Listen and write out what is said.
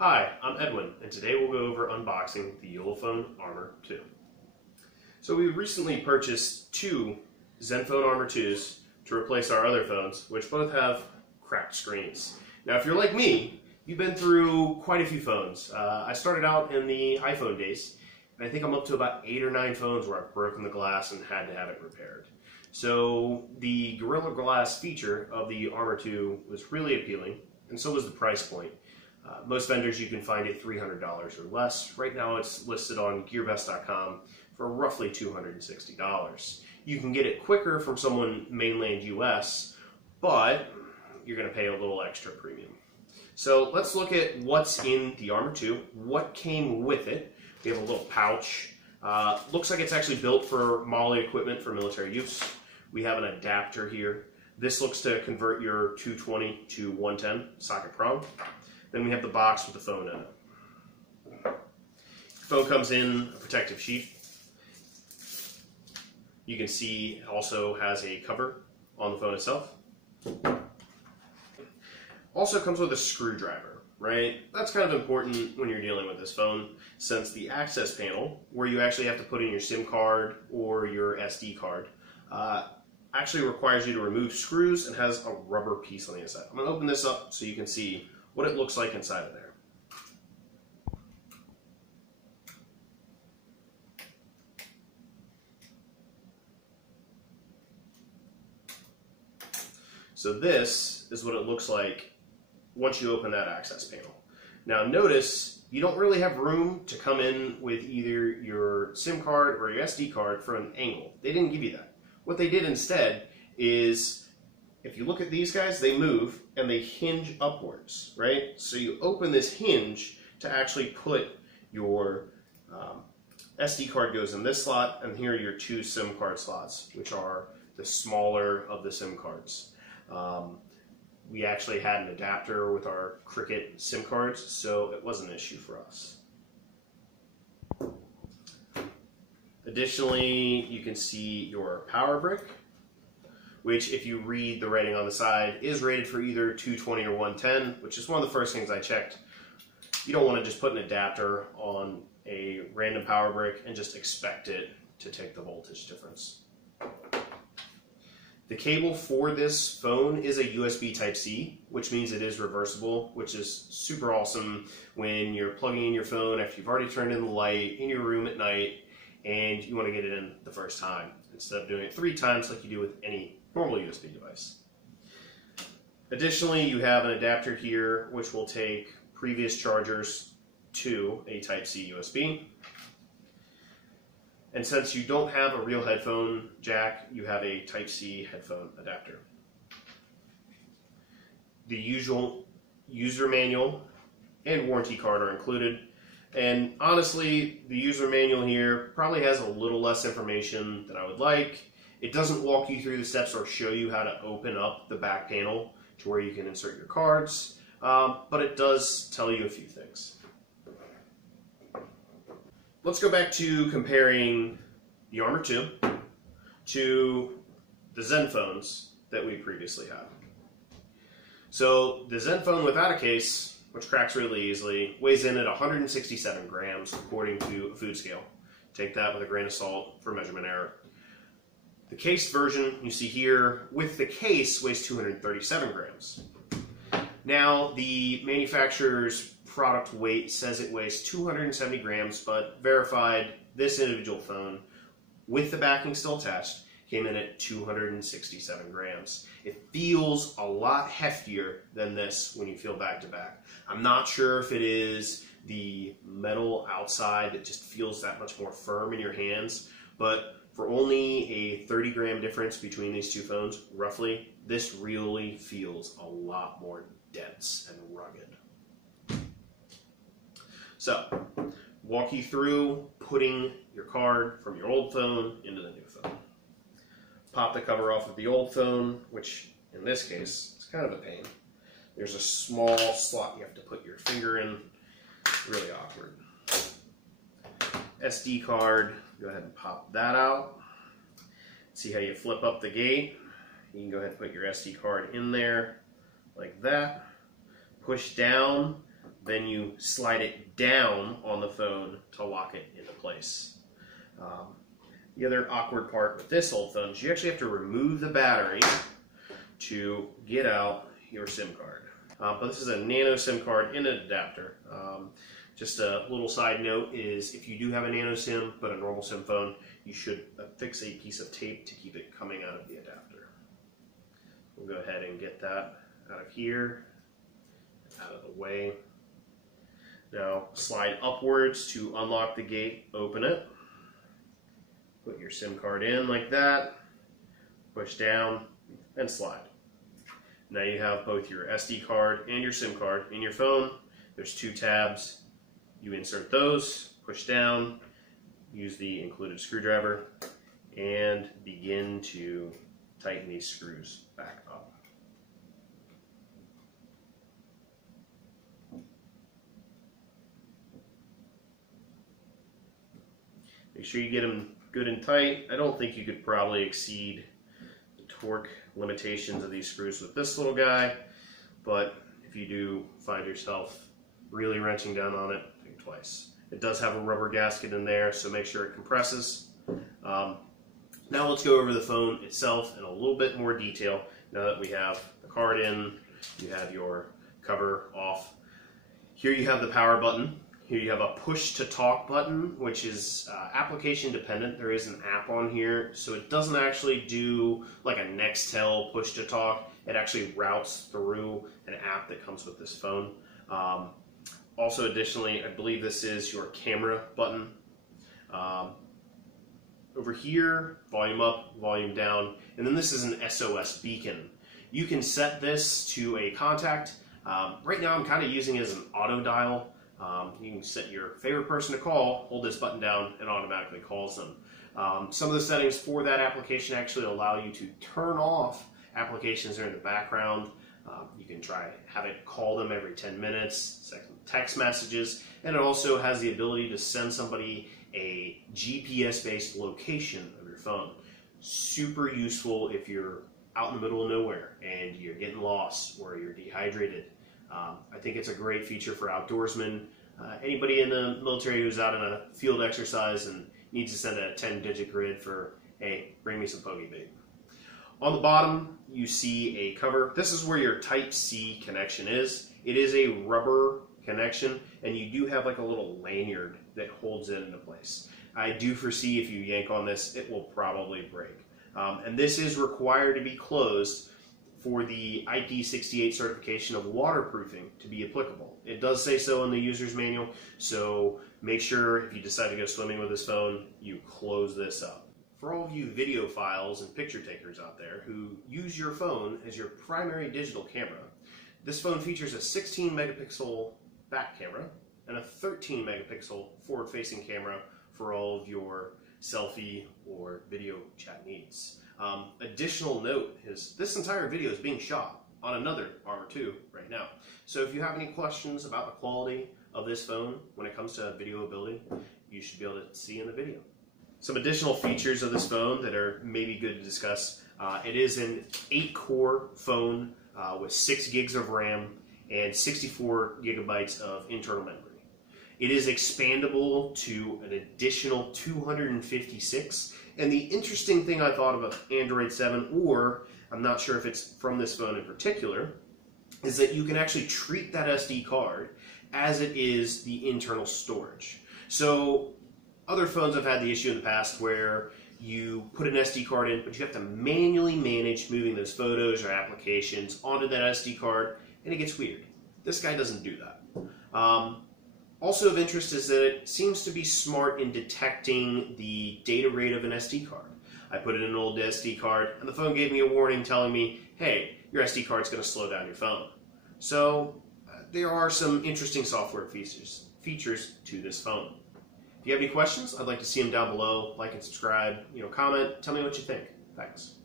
Hi, I'm Edwin, and today we'll go over unboxing the UleFone Armor 2. So we recently purchased two Zenfone Armor 2s to replace our other phones, which both have cracked screens. Now if you're like me, you've been through quite a few phones. I started out in the iPhone days, and I think I'm up to about 8 or 9 phones where I've broken the glass and had to have it repaired. So the Gorilla Glass feature of the Armor 2 was really appealing, and so was the price point. Most vendors you can find at $300 or less. Right now it's listed on gearbest.com for roughly $260. You can get it quicker from someone mainland US, but you're going to pay a little extra premium. So let's look at what's in the Armor 2, what came with it. We have a little pouch. Looks like it's actually built for MOLLE equipment for military use. We have an adapter here. This looks to convert your 220 to 110 socket prom. Then we have the box with the phone in it. The phone comes in a protective sheath. You can see it also has a cover on the phone itself. Also comes with a screwdriver, right? That's kind of important when you're dealing with this phone, since the access panel, where you actually have to put in your SIM card or your SD card, actually requires you to remove screws and has a rubber piece on the inside. I'm going to open this up so you can see what it looks like inside of there. So this is what it looks like once you open that access panel. Now notice you don't really have room to come in with either your SIM card or your SD card for an angle. They didn't give you that. What they did instead is, if you look at these guys, they move and they hinge upwards, right? So you open this hinge to actually put your SD card goes in this slot, and here are your 2 SIM card slots, which are the smaller of the SIM cards. We actually had an adapter with our Cricket SIM cards, so it wasn't an issue for us. Additionally, you can see your power brick, which, if you read the rating on the side, is rated for either 220 or 110, which is one of the first things I checked. You don't want to just put an adapter on a random power brick and just expect it to take the voltage difference. The cable for this phone is a USB Type-C, which means it is reversible, which is super awesome when you're plugging in your phone after you've already turned in the light in your room at night and you want to get it in the first time, instead of doing it 3 times like you do with any normal USB device. Additionally, you have an adapter here which will take previous chargers to a Type-C USB. And since you don't have a real headphone jack, you have a Type-C headphone adapter. The usual user manual and warranty card are included. And honestly, the user manual here probably has a little less information than I would like. It doesn't walk you through the steps or show you how to open up the back panel to where you can insert your cards, but it does tell you a few things. Let's go back to comparing the Armor 2 to the Zenphones that we previously had. So the Zenfone without a case, which cracks really easily, weighs in at 167 grams according to a food scale. Take that with a grain of salt for measurement error. The case version you see here with the case weighs 237 grams. Now the manufacturer's product weight says it weighs 270 grams, but verified this individual phone with the backing still attached came in at 267 grams. It feels a lot heftier than this when you feel back to back. I'm not sure if it is the metal outside that just feels that much more firm in your hands, but for only a 30-gram difference between these two phones, roughly, this really feels a lot more dense and rugged. So, walk you through putting your card from your old phone into the new phone. Pop the cover off of the old phone, which in this case is kind of a pain. There's a small slot you have to put your finger in. Really awkward. SD card, go ahead and pop that out. See how you flip up the gate? You can go ahead and put your SD card in there like that. Push down then you slide it down on the phone to lock it into place. The other awkward part with this old phone is you actually have to remove the battery to get out your SIM card. But this is a Nano SIM card in an adapter. Just a little side note is if you do have a Nano SIM but a normal SIM phone, you should affix a piece of tape to keep it coming out of the adapter. We'll go ahead and get that out of here, out of the way. Now slide upwards to unlock the gate, open it. Put your SIM card in like that, push down, and slide. Now you have both your SD card and your SIM card in your phone. There's two tabs. You insert those, push down, use the included screwdriver, and begin to tighten these screws back up. Make sure you get them good and tight. I don't think you could probably exceed the torque limitations of these screws with this little guy, but if you do find yourself really wrenching down on it, think twice. It does have a rubber gasket in there, so make sure it compresses. Now let's go over the phone itself in a little bit more detail. Now that we have the card in, you have your cover off. Here you have the power button. Here you have a push to talk button, which is application dependent. There is an app on here, so it doesn't actually do like a Nextel push to talk. It actually routes through an app that comes with this phone. Also, additionally, I believe this is your camera button. Over here, volume up, volume down, and then this is an SOS beacon. You can set this to a contact. Right now I'm kind of using it as an auto dial. You can set your favorite person to call, hold this button down, and automatically calls them. Some of the settings for that application actually allow you to turn off applications that are in the background. You can have it call them every 10 minutes, text messages, and it also has the ability to send somebody a GPS-based location of your phone. Super useful if you're out in the middle of nowhere and you're getting lost or you're dehydrated. I think it's a great feature for outdoorsmen. Anybody in the military who's out in a field exercise and needs to send a 10-digit grid for, hey, bring me some pokey bait. On the bottom, you see a cover. This is where your Type-C connection is. It is a rubber connection, and you do have like a little lanyard that holds it into place. I do foresee if you yank on this, it will probably break. And this is required to be closed for the IP68 certification of waterproofing to be applicable. It does say so in the user's manual, so make sure if you decide to go swimming with this phone, you close this up. For all of you videophiles and picture takers out there who use your phone as your primary digital camera, this phone features a 16 megapixel back camera and a 13 megapixel forward-facing camera for all of your selfie or video chat needs. Additional note is this entire video is being shot on another Armor 2 right now. So if you have any questions about the quality of this phone when it comes to video ability, you should be able to see in the video. Some additional features of this phone that are maybe good to discuss. It is an 8-core phone with 6 gigs of RAM and 64 gigabytes of internal memory. It is expandable to an additional 256. And the interesting thing I thought about Android 7, or I'm not sure if it's from this phone in particular, is that you can actually treat that SD card as it is the internal storage. So other phones have had the issue in the past where you put an SD card in, but you have to manually manage moving those photos or applications onto that SD card, and it gets weird. This guy doesn't do that. Also of interest is that it seems to be smart in detecting the data rate of an SD card. I put in an old SD card, and the phone gave me a warning telling me, hey, your SD card's going to slow down your phone. So there are some interesting software features to this phone. If you have any questions, I'd like to see them down below. Like and subscribe, comment, tell me what you think. Thanks.